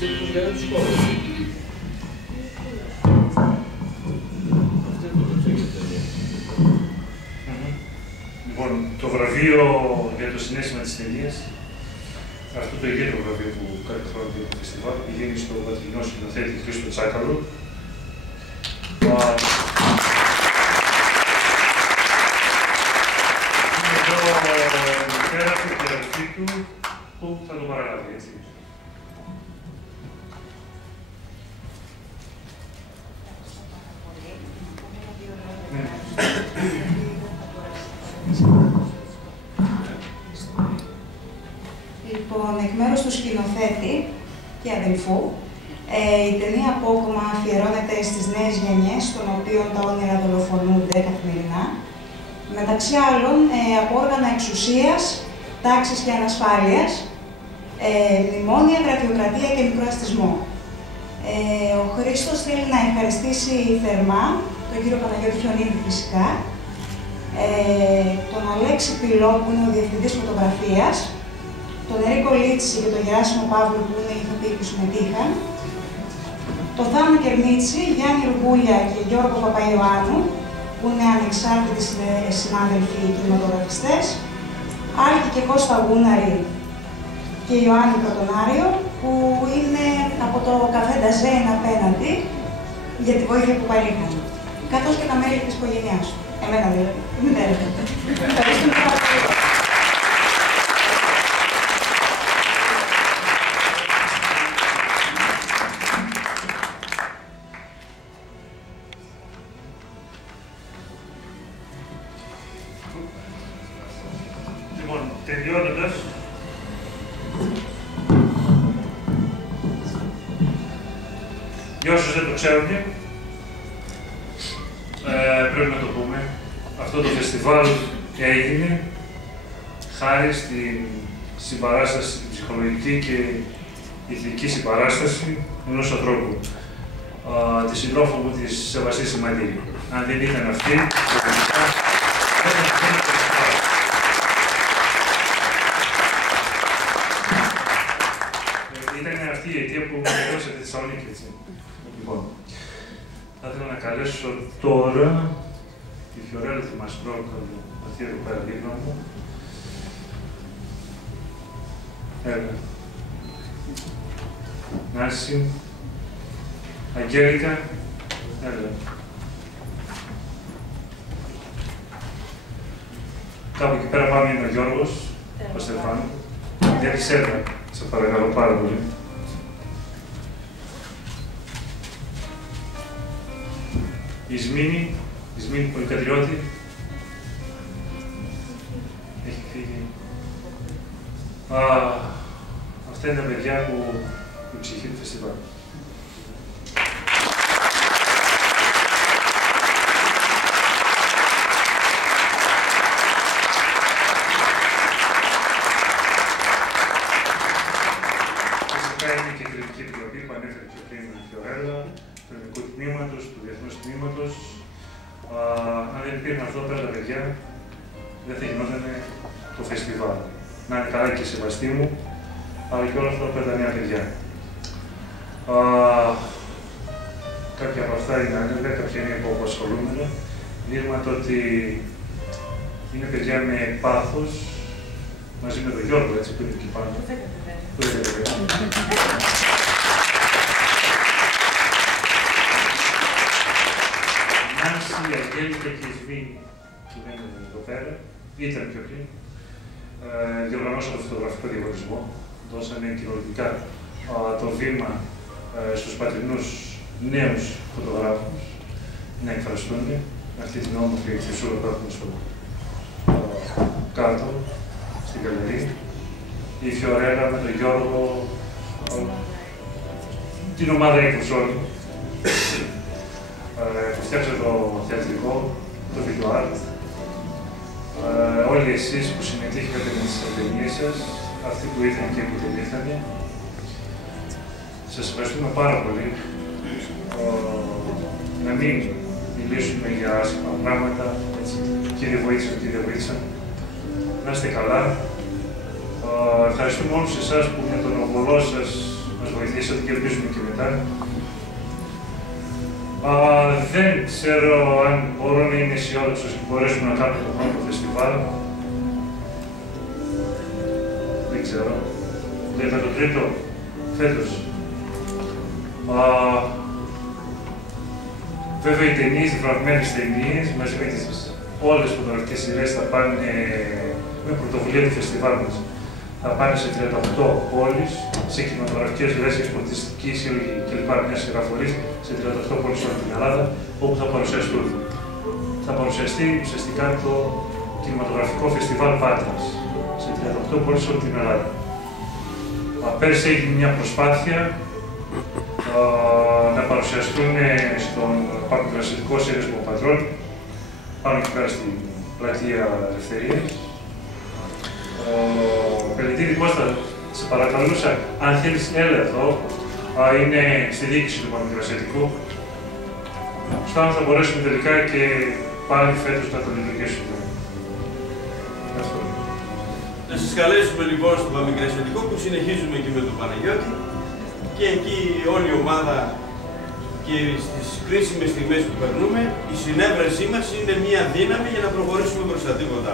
τίτλους για να τους χώρους. Λοιπόν, το βραβείο για το συναίσθημα της ταινίας, αυτό το ιδιαίτερο βραβείο που κάθε χρόνο για το φεστιβάλ, πηγαίνει στο πατρινό σκηνοθέτη Χρήστο Τσάκαλο. Πέρα από την αδερφή του, που θα το παραλάβει, έτσι. Λοιπόν, εκ μέρους του σκηνοθέτη και αδελφού, η ταινία Απόκομμα αφιερώνεται στις νέες γενιές, των οποίων τα όνειρα δολοφονούνται καθημερινά, μεταξύ άλλων από όργανα εξουσίας, τάξης και ανασφάλειας, μνημόνια, γραφειοκρατία και μικροαστισμό. Ο Χρήστος θέλει να ευχαριστήσει θερμά τον κύριο Παναγιώτη Χιονίδη φυσικά, τον Αλέξη Πυλό που είναι ο Διευθυντής Φωτογραφίας, τον Ερίκο Λίτση και τον Γεράσιμο Παύλο που είναι οι ηθοποιοί που συμμετείχαν, τον Θάνο Κερμίτση, Γιάννη Ρουγούλια και Γιώργο Παπαϊωάννου, που είναι ανεξάρτητοι συνάδελφοι κινηματογραφιστές, Άλκη και Κώστα Γούναρη και Ιωάννη Πρωτονάριο, που είναι από το καφέ Νταζέιν απέναντι για τη βοήθεια που παρήχαν, καθώς και τα μέλη της οικογένειάς του. Εμένα δηλαδή. Ευχαριστούμε πάρα πολύ. Λοιπόν, τελειώνοντας, για όσους δεν το ξέρουν, πρέπει να το πούμε, αυτό το φεστιβάλ έγινε χάρη στην συμπαράσταση, την ψυχολογική και ηθική συμπαράσταση ενός ανθρώπου, τη συντρόφου μου της Σεβαστής Σιμαντήλη. Αν δεν ήταν αυτή, ήταν αυτή η αιτία που με έδωσε τη Θεσσαλονίκη, έτσι. Λοιπόν, θα ήθελα να καλέσω τώρα τη Φιωρέλα τη Μαστρόκαλου, αυτή εδώ πέρα δίπλα μου. Έλα. Νάση. Αγγέλικα. Έλα. Κάπου εκεί πέρα πάμε είναι ο Γιώργος, ο Στεφάνου. Διάκρισέ τα, σε παρακαλώ πάρα πολύ. Η Ισμήνη Πολυκατριώτη. Έχει φύγει. Αυτά είναι τα παιδιά που ψυχεί το φεστιβάλ. Είναι και η Κριτική Επιτροπή που ανέφερε πιο πριν η Φιωρέλα, του ελληνικού τμήματος, του διεθνούς τμήματος. Αν δεν υπήρχαν αυτό πέρα τα παιδιά, δεν θα γινόταν το φεστιβάλ. Να είναι καλά και η Σεβαστή μου, αλλά και όλα αυτά πέρα τα νέα παιδιά. Κάποια από αυτά είναι άνεργα, κάποια είναι υποαπασχολούμενα. Δείγματα ότι είναι παιδιά με πάθος, μαζί με τον Γιώργο, έτσι, που είναι εκεί πάνω. Νάση, η Αγγέλικα και η Ισμήνη, που δεν είναι εδώ πέρα, ήταν πιο πριν, διοργανώσαμε το φωτογραφικό διαγωνισμό. Δώσαμε κοινωνικά το βήμα στους πατρινούς νέους φωτογράφους να εκφραστούν αυτή την όμορφη φυσούρα που έχουμε στο κάτω, στην γαλερί. Η Φιωρέλα με τον Γιώργο, την ομάδα εκδοσών που φτιάξε το θεατρικό, το video art. Όλοι εσείς που συμμετείχατε με τις ταινίες σας, αυτοί που ήρθαν και που δεν ήρθανε, σας ευχαριστούμε πάρα πολύ. Να μην μιλήσουμε για άσχημα πράγματα, έτσι. Κύριε βοήθησαν, να είστε καλά. Ευχαριστούμε όλους εσάς που με τον οβολό σας μας μας βοηθήσατε και ελπίζουμε και μετά. Δεν ξέρω αν μπορώ να είμαι αισιόδοξος και μπορέσουμε να κάνουμε το πρώτο φεστιβάλ. Δεν ξέρω. Το 13ο φέτος. Βέβαια οι ταινίες, οι φραγμένες ταινίες, μαζί με τις όλες τις φωτογραφικές σειρές θα πάνε με πρωτοβουλία του φεστιβάλ μας. Θα πάνε σε 38 πόλεις, σε κινηματογραφικές δουλειές, εξπορτιστική σύλλογη κλπ. Μια σειρά φορείς, σε 38 πόλεις όλη την Ελλάδα, όπου θα παρουσιαστούν. Θα παρουσιαστεί ουσιαστικά το κινηματογραφικό φεστιβάλ Πάτρας, σε 38 πόλεις όλη την Ελλάδα. Πέρσι έγινε μια προσπάθεια να παρουσιαστούν στον παγκοσμιικό σύνδεσμο Πατρών, πάνω εκεί πέρα στην πλατεία Ελευθερίας. Πελετήδη Κώστα, σε παρακαλούσα, αν θέλεις, έλα εδώ, είναι στη διοίκηση του Παγκοσμιικού. Στο αν θα μπορέσουμε τελικά και πάλι φέτος να το λειτουργήσουμε. Να σας καλέσουμε λοιπόν στο Παμικρασιατικό που συνεχίζουμε και με τον Παναγιώτη και εκεί όλη η ομάδα και στις κρίσιμες στιγμές που περνούμε, η συνέβρεσή μας είναι μια δύναμη για να προχωρήσουμε προς τα τίποτα.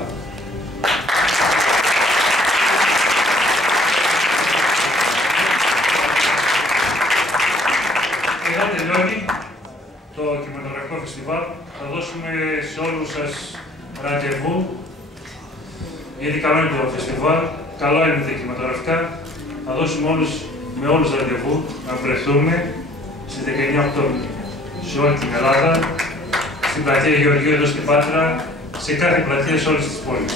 Εδώ τελειώνει το κινηματογραφικό φεστιβάλ. Θα δώσουμε σε όλους σας ραντεβού, γιατί καλό είναι το φεστιβάλ, καλό είναι τα κινηματογραφικά. Θα δώσουμε με όλους ραντεβού να βρεθούμε στις 19 Οκτώβρη σε όλη την Ελλάδα, στην πλατεία Γεωργίου εδώ στην Πάτρα, σε κάθε πλατεία σε όλες τις πόλεις.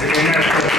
19 Οκτώβρη.